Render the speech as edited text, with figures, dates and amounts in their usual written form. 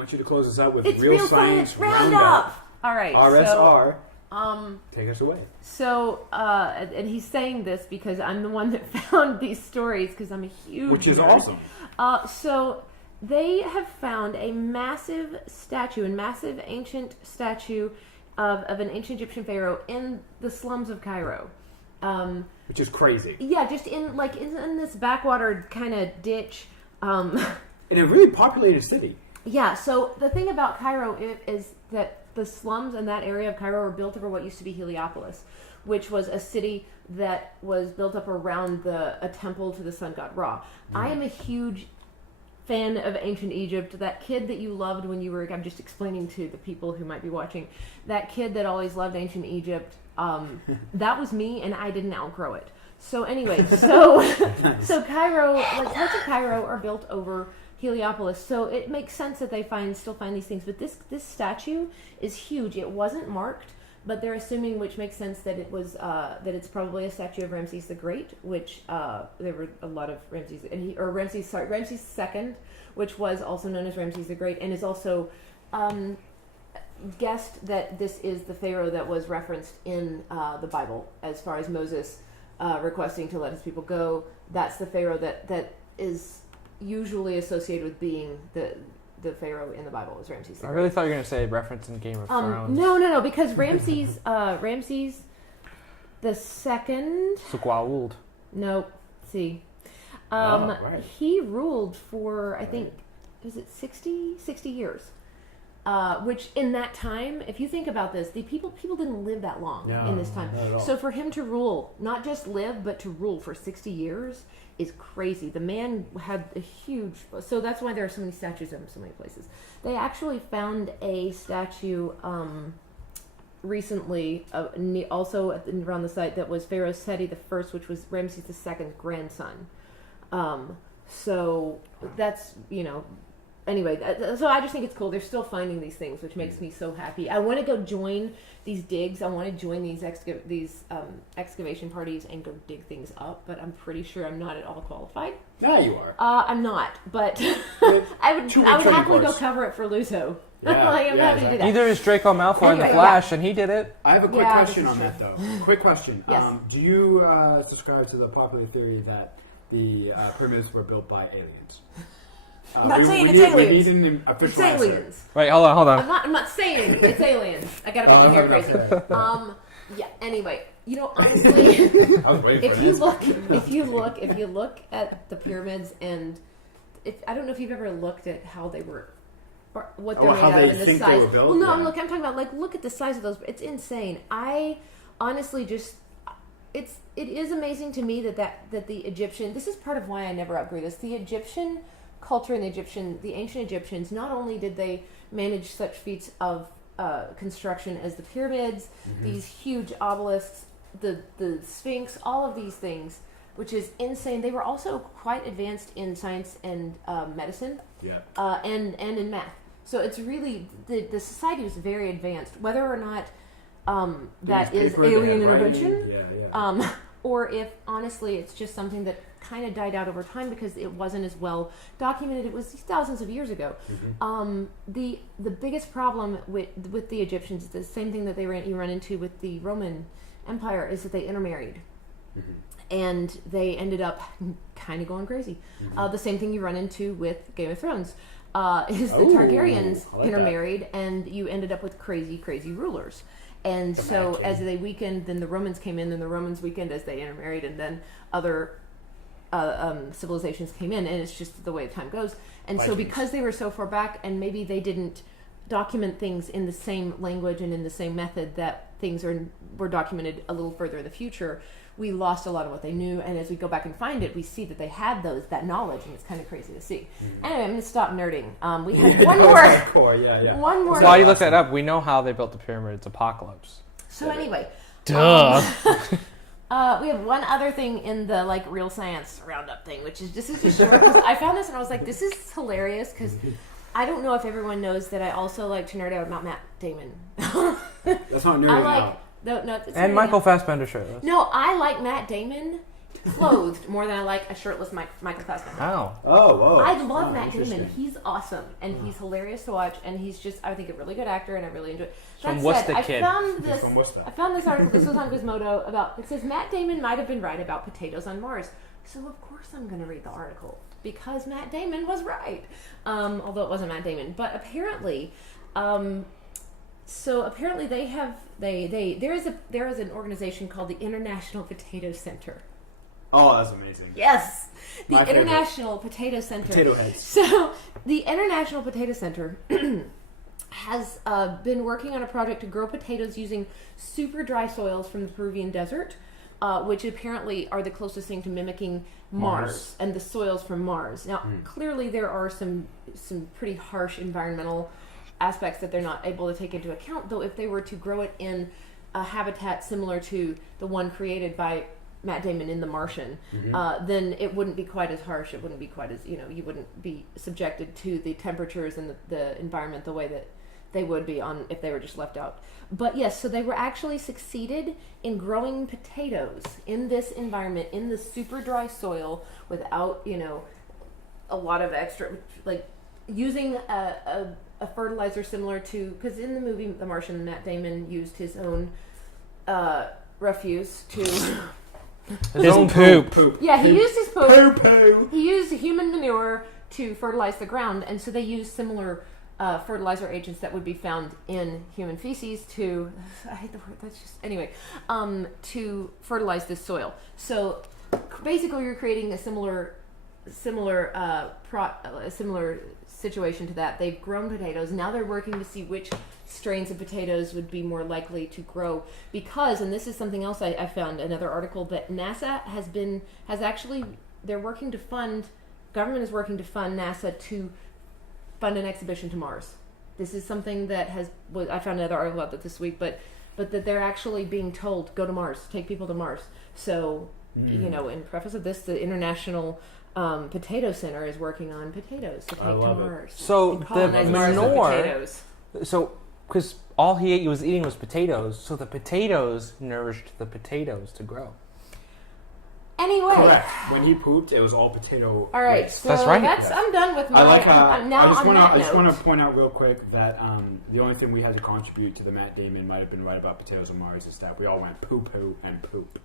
want you to close us out with It's Real Science Roundup. All right. RSR. Take us away. So, and he's saying this because I'm the one that found these stories because I'm a huge Which is nerd. awesome. So they have found a massive ancient statue of an ancient Egyptian pharaoh in the slums of Cairo. Which is crazy. Yeah, just in this backwater kind of ditch. In a really populated city. Yeah, so the thing about Cairo is that the slums in that area of Cairo were built over what used to be Heliopolis, which was a city that was built up around a temple to the sun god Ra. I am a huge fan of ancient Egypt. That kid that you loved when you were, I'm just explaining to the people who might be watching, that kid that always loved ancient Egypt, that was me, and I didn't outgrow it. So anyway, so Cairo, like parts of Cairo are built over Heliopolis, so it makes sense that they still find these things. But this statue is huge. It wasn't marked, but they're assuming, which makes sense, that it was that it's probably a statue of Ramses the Great, which there were a lot of Ramses II, which was also known as Ramses the Great, and is also guessed that this is the pharaoh that was referenced in the Bible as far as Moses requesting to let his people go. That's the pharaoh that is usually associated with being the pharaoh in the Bible is Ramses the Great. I really thought you were going to say reference in Game of Thrones. No, because Ramses the second. Suqa'uld. No, see. Right. He ruled for, I think, was it 60 years? Which in that time, if you think about this, the people didn't live that long in this time. So for him to rule, not just live, but to rule for 60 years is crazy. The man had a huge... So that's why there are so many statues of him so many places. They actually found a statue recently, also around the site, that was Pharaoh Seti I, which was Ramses II's grandson. So that's, anyway, so I just think it's cool. They're still finding these things, which makes me so happy. I want to go join these digs. I want to join these excavation parties and go dig things up, but I'm pretty sure I'm not at all qualified. Yeah, you are. I'm not, but I would happily go cover it for LuZo. Yeah, I'm happy to do that. Neither is Draco Malfoy in The Flash, and he did it. I have a quick question on that, though. Quick question. Yes. Do you subscribe to the popular theory that the pyramids were built by aliens? I'm not saying it's aliens. We need an official It's aliens. Wait, hold on. I'm not saying it's aliens. I gotta make my hair crazy. Yeah. Anyway, honestly, I was waiting for if you look at the pyramids, and I don't know if you've ever looked at how they were, what they're made out of, and the size. Well, no, I'm talking about look at the size of those. It's insane. I honestly just. It is amazing to me that the Egyptian. This is part of why I never outgrew this. The Egyptian culture and the ancient Egyptians, not only did they manage such feats of construction as the pyramids, these huge obelisks, the Sphinx, all of these things, which is insane. They were also quite advanced in science and medicine, and in math. So it's really the society was very advanced. Whether or not that is alien intervention, or if honestly it's just something that kind of died out over time because it wasn't as well documented. It was thousands of years ago. The biggest problem with the Egyptians is the same thing that you run into with the Roman Empire, is that they intermarried. And they ended up kind of going crazy. The same thing you run into with Game of Thrones is the Targaryens intermarried, and you ended up with crazy rulers. And so as they weakened, then the Romans came in, and the Romans weakened as they intermarried, and then other civilizations came in, and it's just the way time goes. And so because they were so far back, and maybe they didn't document things in the same language and in the same method that things were documented a little further in the future, we lost a lot of what they knew. And as we go back and find it, we see that they had that knowledge, and it's kind of crazy to see. Anyway, I'm going to stop nerding. We had one more. One more. While you look that up, we know how they built the pyramids. Apocalypse. So anyway. Duh. We have one other thing in the Real Science Roundup thing, which is this is just short. I found this and I was like, this is hilarious because I don't know if everyone knows that I also like to nerd out about Matt Damon. That's not nerding out. No, and Michael Fassbender shirtless. No, I like Matt Damon clothed more than I like a shirtless Michael Fassbender. How? I love Matt Damon. He's awesome and he's hilarious to watch, and he's just, I think, a really good actor, and I really enjoy it. From What's the Kid? I found this article. This was on Gizmodo about. It says Matt Damon might have been right about potatoes on Mars. So of course I'm going to read the article because Matt Damon was right, although it wasn't Matt Damon. But apparently, there is an organization called the International Potato Center. Oh, that's amazing. Yes, the International Potato Center. Potato heads. So the International Potato Center has been working on a project to grow potatoes using super dry soils from the Peruvian desert, which apparently are the closest thing to mimicking Mars and the soils from Mars. Now, clearly there are some pretty harsh environmental aspects that they're not able to take into account, though if they were to grow it in a habitat similar to the one created by Matt Damon in The Martian, then it wouldn't be quite as harsh. It wouldn't be quite as, you wouldn't be subjected to the temperatures and the environment the way that they would be on if they were just left out. But yes, so they were actually succeeded in growing potatoes in this environment, in the super dry soil, without, a lot of extra, like using a fertilizer similar to, because in the movie The Martian, Matt Damon used his own refuse to... His own poop. Yeah, he used his poop. Poo. He used human manure to fertilize the ground, and so they used similar fertilizer agents that would be found in human feces to, I hate the word, to fertilize this soil. So basically you're creating a similar situation to that. They've grown potatoes. Now they're working to see which strains of potatoes would be more likely to grow, because, and this is something else I found, another article, that NASA government is working to fund NASA to fund an exhibition to Mars. This is something that I found another article about that this week, but that they're actually being told, go to Mars, take people to Mars. So, in preface of this, the International Potato Center is working on potatoes to take to Mars. So the manure, potatoes. Because all he was eating was potatoes, so the potatoes nourished the potatoes to grow. Anyway. Correct. When he pooped, it was all potato. All right, waste. so that's right. I'm done with my... I just want to point out real quick that the only thing we had to contribute to the Matt Damon might have been right about potatoes on Mars is that we all went poo-poo and poop.